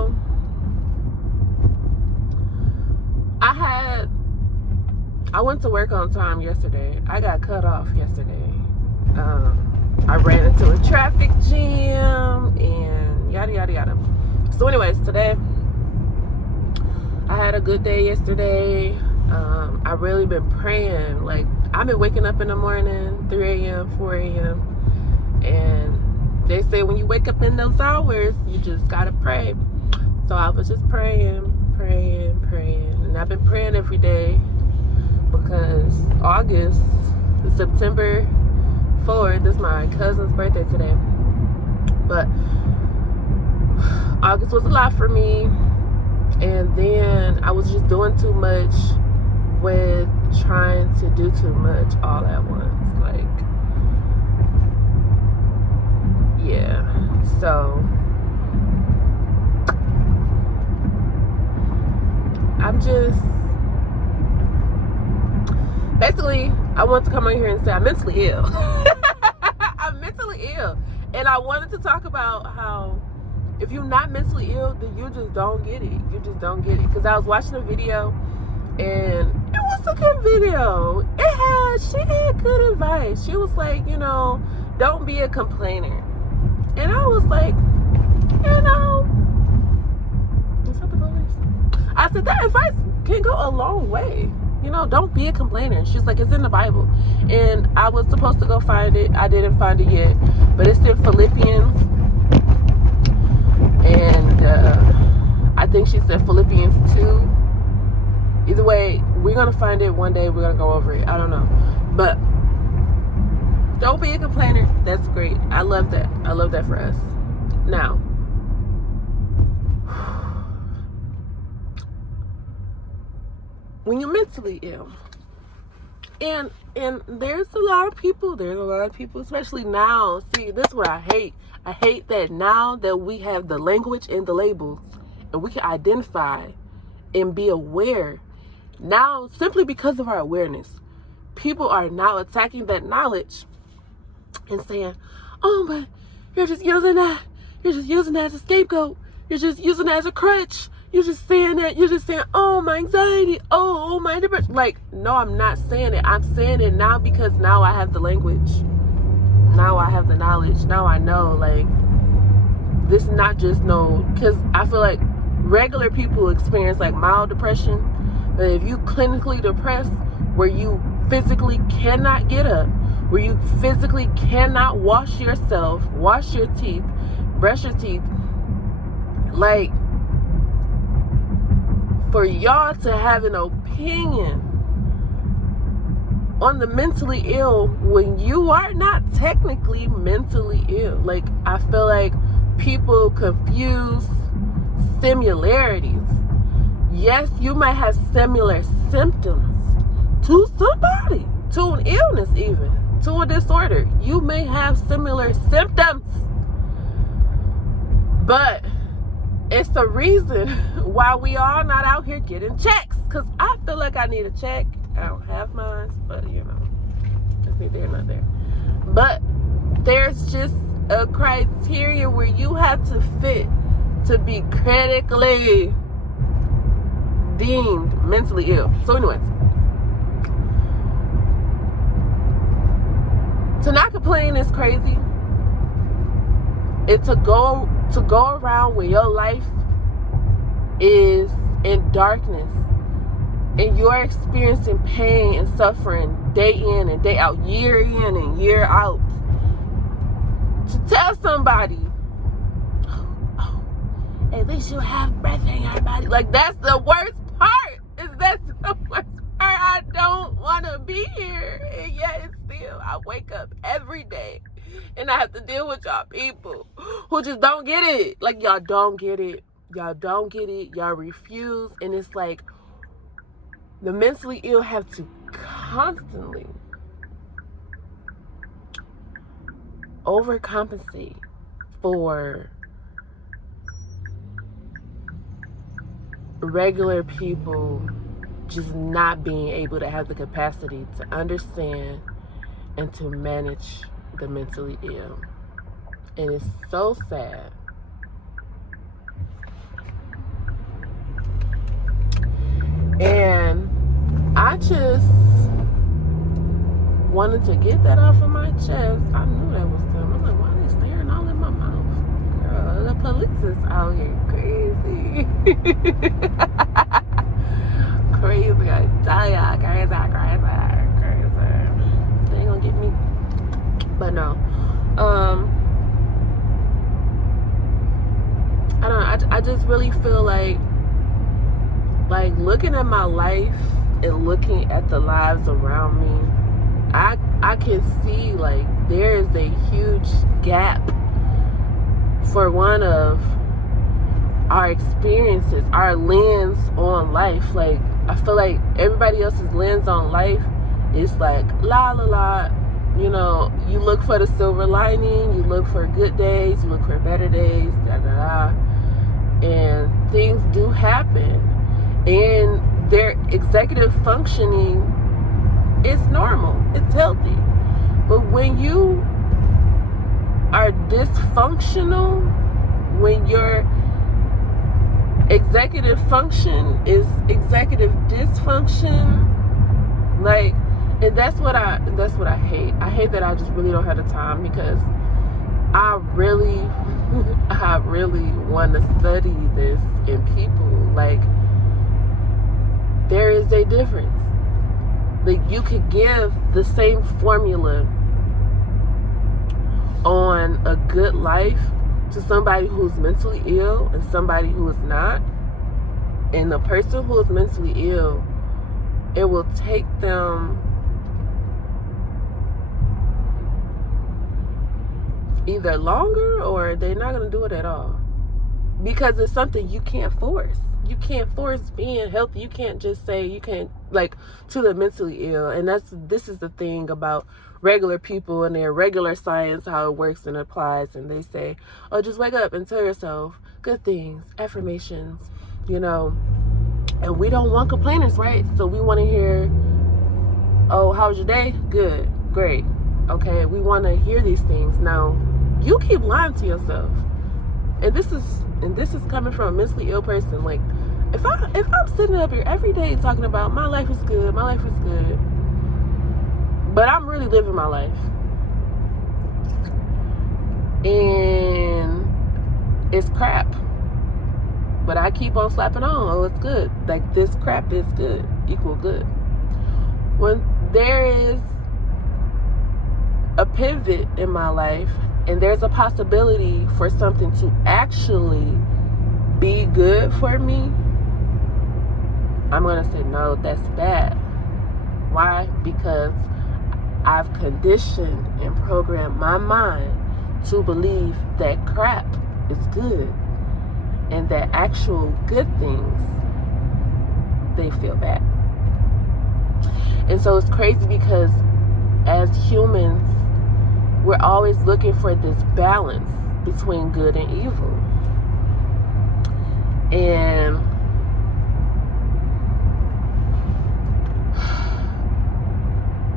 So I went to work on time yesterday. I got cut off yesterday. I ran into a traffic jam and yada yada yada. So anyways, today I had a good day yesterday. I really been praying. Like, I've been waking up in the morning, 3 a.m., 4 a.m. And they say when you wake up in those hours, you just gotta pray. So I was just praying. And I've been praying every day because September 4th is my cousin's birthday today. But August was a lot for me. And then I was just doing too much with trying to do too much all at once. Like, yeah. So I'm just basically, I want to come on here and say I'm mentally ill. I'm mentally ill. And I wanted to talk about how if you're not mentally ill, then you just don't get it. You just don't get it. Because I was watching a video, and it was a good video. She had good advice. She was like, don't be a complainer. And I was like, is that the police? I said, that advice can go a long way. Don't be a complainer. She's like, it's in the Bible. And I was supposed to go find it. I didn't find it yet. But it's in Philippians. And I think she said Philippians 2. Either way, we're going to find it one day. We're going to go over it. I don't know. But don't be a complainer. That's great. I love that. I love that for us. Now, when you're mentally ill, and there's a lot of people, especially now. See, this is what I hate. I hate that now that we have the language and the labels, and we can identify and be aware. Now, simply because of our awareness, people are now attacking that knowledge and saying, oh, but you're just using that. You're just using that as a scapegoat. You're just using it as a crutch. You're just saying that. You're just saying, oh, my anxiety. Oh, my depression. Like, no, I'm not saying it. I'm saying it now because now I have the language. Now I have the knowledge. Now I know, like, this is not just because I feel like regular people experience, like, mild depression. But if you clinically depressed, where you physically cannot get up, where you physically cannot wash yourself, wash your teeth, brush your teeth, like, for y'all to have an opinion on the mentally ill when you are not technically mentally ill. Like, I feel like people confuse similarities. Yes, you might have similar symptoms to somebody, to an illness even, to a disorder. You may have similar symptoms, but it's the reason why we all not out here getting checks. Because I feel like I need a check. I don't have mine, but it's neither here nor there. But there's just a criteria where you have to fit to be critically deemed mentally ill. So anyways, to not complain is crazy. It's to go around where your life is in darkness and you're experiencing pain and suffering day in and day out, year in and year out, to tell somebody, oh, at least you have breath in your body. Like, that's the worst part. That's the worst part. I don't want to be here. And yet still, I wake up every day and I have to deal with y'all people who just don't get it. Like, y'all don't get it. Y'all don't get it. Y'all refuse. And it's like, the mentally ill have to constantly overcompensate for regular people just not being able to have the capacity to understand and to manage the mentally ill. And it's so sad just wanted to get that off of my chest. I knew that was them. I'm like, why are they staring all in my mouth? Girl, the police is out here crazy. Crazy, I tell ya, crazy. They ain't gonna get me. But no. I don't know, I just really feel like looking at my life and looking at the lives around me, I can see like there is a huge gap for one of our experiences, our lens on life. Like I feel like everybody else's lens on life is like la la la. You know, you look for the silver lining, you look for good days, you look for better days, da da da. And things do happen. And their executive functioning is normal. It's healthy. But when you are dysfunctional, when your executive function is executive dysfunction, like, and that's what I hate. I hate that I just really don't have the time, because I really want to study this in people. Like, there is a difference. Like, you could give the same formula on a good life to somebody who's mentally ill and somebody who is not. And the person who is mentally ill, it will take them either longer, or they're not going to do it at all, because it's something you can't force. You can't force being healthy. You can't just say, you can't, like, to the mentally ill. And this is the thing about regular people and their regular science, how it works and applies. And they say, oh, just wake up and tell yourself good things, affirmations, you know. And we don't want complainers, right? So we want to hear, oh, how was your day? Good, great. Okay, we want to hear these things. Now, you keep lying to yourself. And this is coming from a mentally ill person. Like, if I'm sitting up here every day talking about my life is good, but I'm really living my life, and it's crap, but I keep on slapping on, oh, it's good. Like, this crap is good, equal good. When there is a pivot in my life, and there's a possibility for something to actually be good for me, I'm going to say, no, that's bad. Why? Because I've conditioned and programmed my mind to believe that crap is good, and that actual good things, they feel bad. And so it's crazy, because as humans, we're always looking for this balance between good and evil. And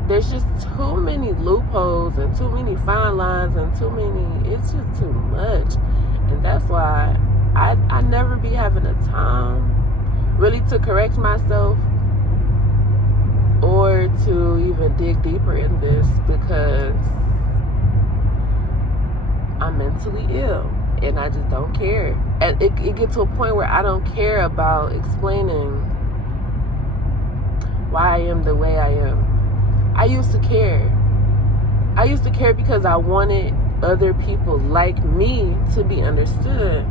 there's just too many loopholes and too many fine lines and it's just too much. And that's why I never be having the time really to correct myself or to even dig deeper in this, because I'm mentally ill and I just don't care. And it gets to a point where I don't care about explaining why I am the way I am. I used to care. I used to care because I wanted other people like me to be understood.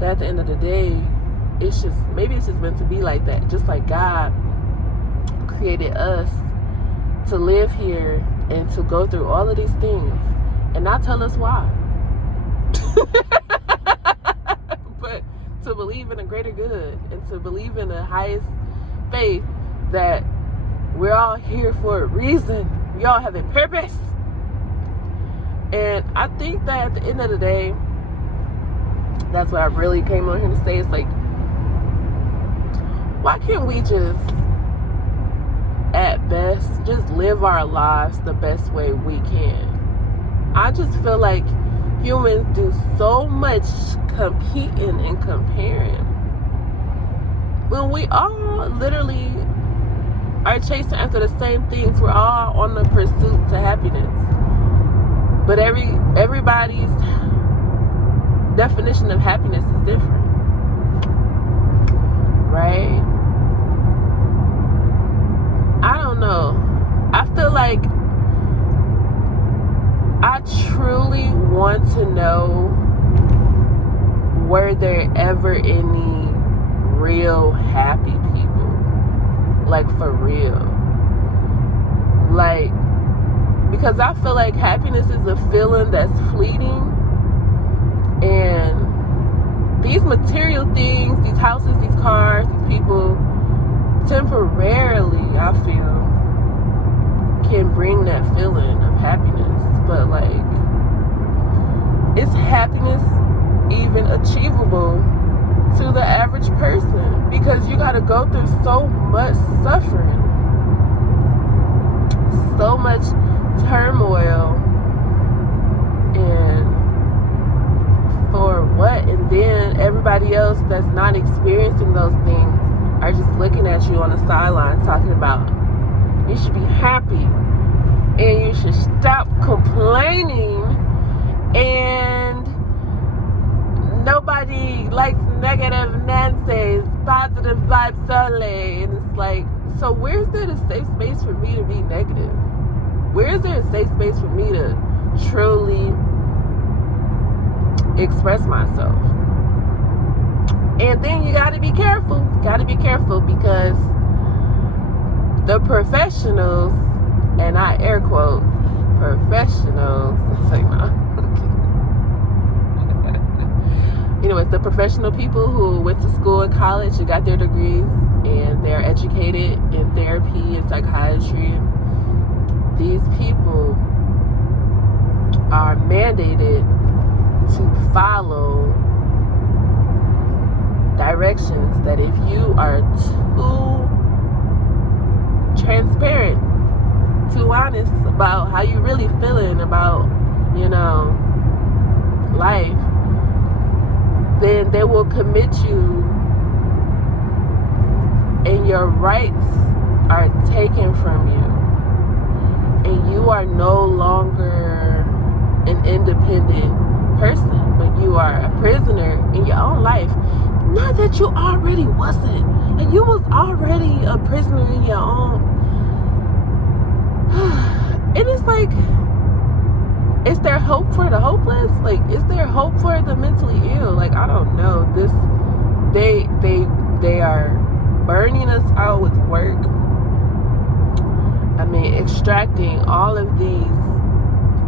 But at the end of the day, maybe it's just meant to be like that. Just like God created us to live here and to go through all of these things and not tell us why. But to believe in a greater good and to believe in the highest faith that we're all here for a reason. We all have a purpose. And I think that at the end of the day, that's what I really came on here to say. It's like, why can't we just, at best, just live our lives the best way we can? I just feel like humans do so much competing and comparing when we all literally are chasing after the same things. We're all on the pursuit to happiness. But everybody's definition of happiness is different. Right? I don't know. I feel like I truly want to know, were there ever any real happy people? Like, for real. Like, because I feel like happiness is a feeling that's fleeting. And these material things, these houses, these cars, these people, temporarily, I feel, can bring that feeling of happiness. But, like, is happiness even achievable to the average person? Because you got to go through so much suffering, so much turmoil, and for what? And then everybody else that's not experiencing those things are just looking at you on the sidelines talking about, you should be happy and you should stop complaining, and nobody likes negative Nancy's, positive vibes only. And it's like, so where's there a safe space for me to be negative? Where is there a safe space for me to truly express myself? And then you gotta be careful. Because the professionals, and I air quote professionals, it's like, no. You know, it's the professional people who went to school and college and got their degrees, and they're educated in therapy and psychiatry. These people are mandated to follow directions that if you are too transparent, too honest about how you really feeling about, you know, life, then they will commit you, and your rights are taken from you, and you are no longer an independent person, but you are a prisoner in your own life. Not that you already wasn't, and you was already a prisoner in your own. And it's like, is there hope for the hopeless? Like, is there hope for the mentally ill? Like, I don't know. They are burning us out with work. I mean, extracting all of these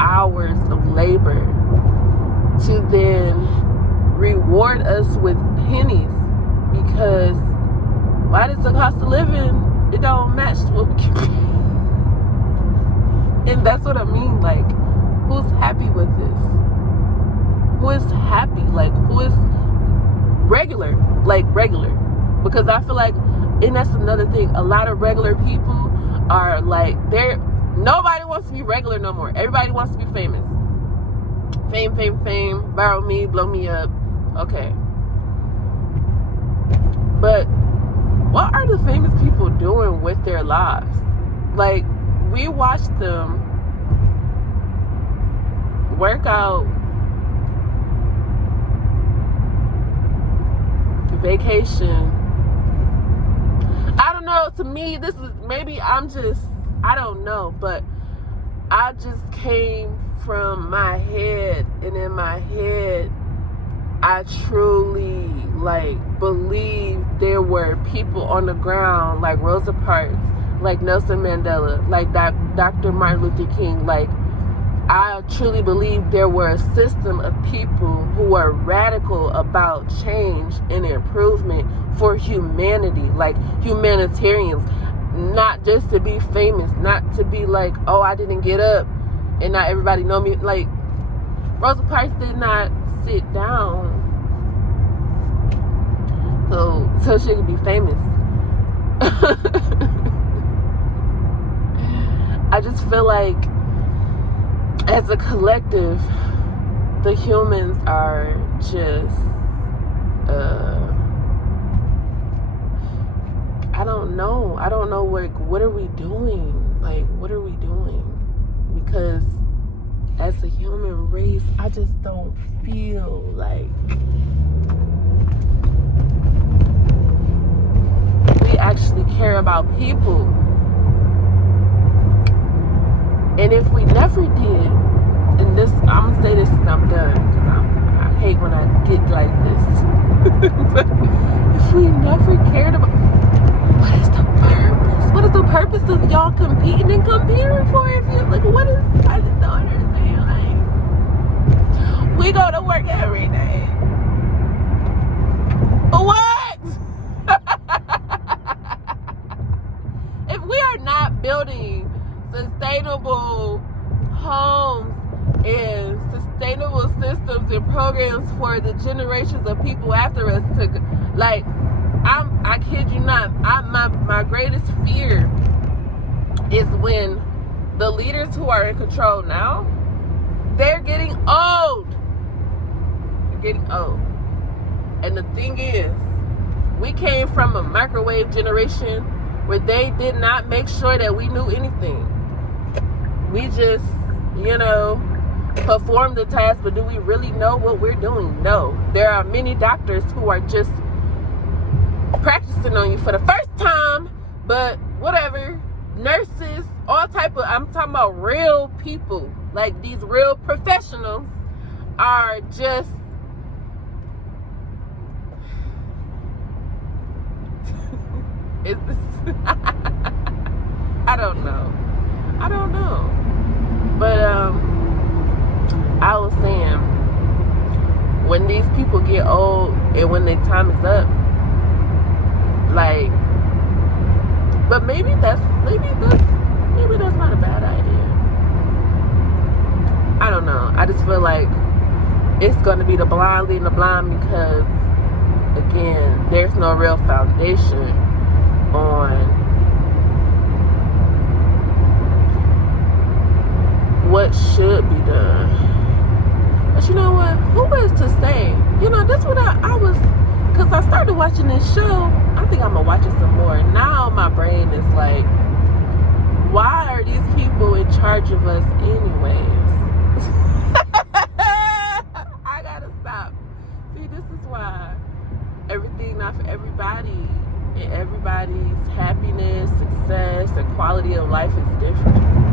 hours of labor to then reward us with pennies, because why does the cost of living, it don't match what we can pay? And that's what I mean. Like, who's happy with this? Who is happy? Like, who is regular? Like, regular. Because I feel like, and that's another thing, a lot of regular people are like, nobody wants to be regular no more. Everybody wants to be famous. Fame, viral me, blow me up. Okay. But what are the famous people doing with their lives? Like, we watch them work out, vacation. I don't know, to me, this is, maybe I'm just, I don't know, but I just came from my head, and in my head, I truly, like, believe there were people on the ground, like Rosa Parks, like Nelson Mandela, like Dr. Martin Luther King. Like, I truly believe there were a system of people who were radical about change and improvement for humanity, like humanitarians, not just to be famous, not to be like, oh, I didn't get up and not everybody know me. Like, Rosa Parks did not sit down so she could be famous. I just feel like, as a collective, the humans are just, I don't don't know. I don't know, like, what are we doing? Like, what are we doing? Because as a human race, I just don't feel like we actually care about people. And if we never did, and this, I'm gonna say this and I'm done, because I hate when I get like this. But if we never cared about, what is the purpose? What is the purpose of y'all competing and comparing for? If you like, what is? I just don't understand. Like, we go to work every day. What? If we are not building sustainable homes and sustainable systems and programs for the generations of people after us to, like, I kid you not, my greatest fear is when the leaders who are in control now, they're getting old. They're getting old. And the thing is, we came from a microwave generation where they did not make sure that we knew anything. We just, perform the task, but do we really know what we're doing? No. There are many doctors who are just practicing on you for the first time, but whatever. Nurses, all type of, I'm talking about real people, like these real professionals are just is this I don't know. But I was saying, when these people get old and when their time is up, like, but maybe that's not a bad idea. I don't know. I just feel like it's gonna be the blind leading the blind, because again, there's no real foundation on what should be done. But you know what? Who is to say? That's what I was, because I started watching this show. I think I'm gonna watch it some more. Now my brain is like, why are these people in charge of us anyways? I gotta stop. See, this is why everything not for everybody, and everybody's happiness, success, and quality of life is different.